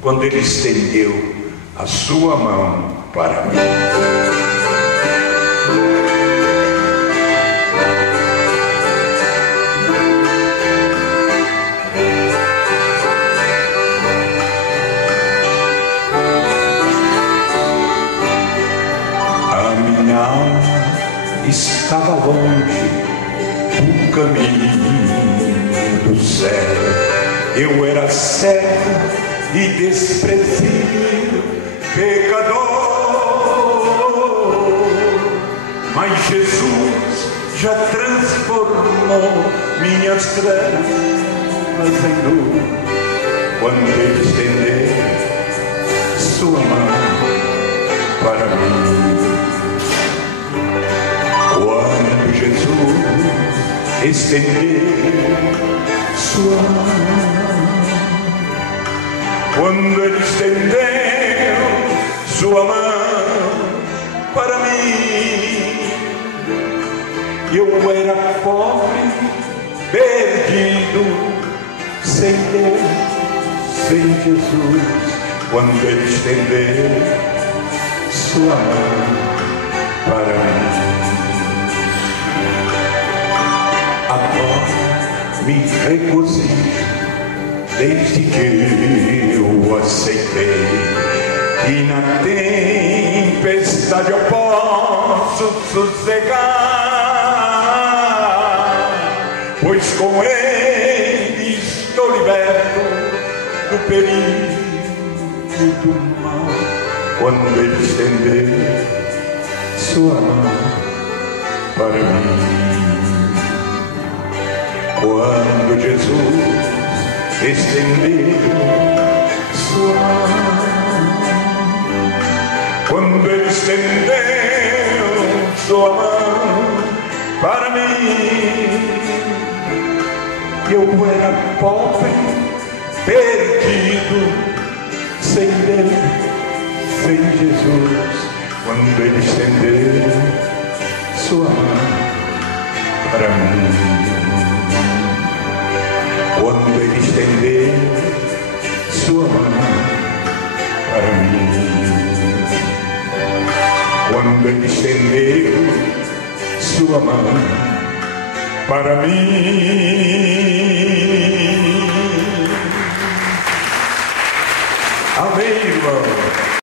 quando Ele estendeu a sua mão para mim. A minha alma estava longe do caminho do céu. Eu era cego e desprezível, pecador, mas Jesus já transformou minhas trevas em luz, quando Ele estendeu sua mão para mim. Quando Jesus estendeu sua mão, quando Ele estendeu sua mão para mim, eu era pobre, perdido, sem Deus, sem Jesus. Quando Ele estendeu sua mão para mim, agora me regozijo desde que eu aceitei, e na tempestade eu posso sossegar, pois com Ele estou liberto do perigo do mal. Quando Ele estender sua mão para mim, quando Jesus estendeu sua mão, quando Ele estendeu sua mão para mim, eu era pobre, perdido, sem Deus, sem Jesus. Quando Ele estendeu sua mão para mim, quando Ele estendeu sua mão para mim, quando Ele estendeu sua mão para mim. Amém, irmão.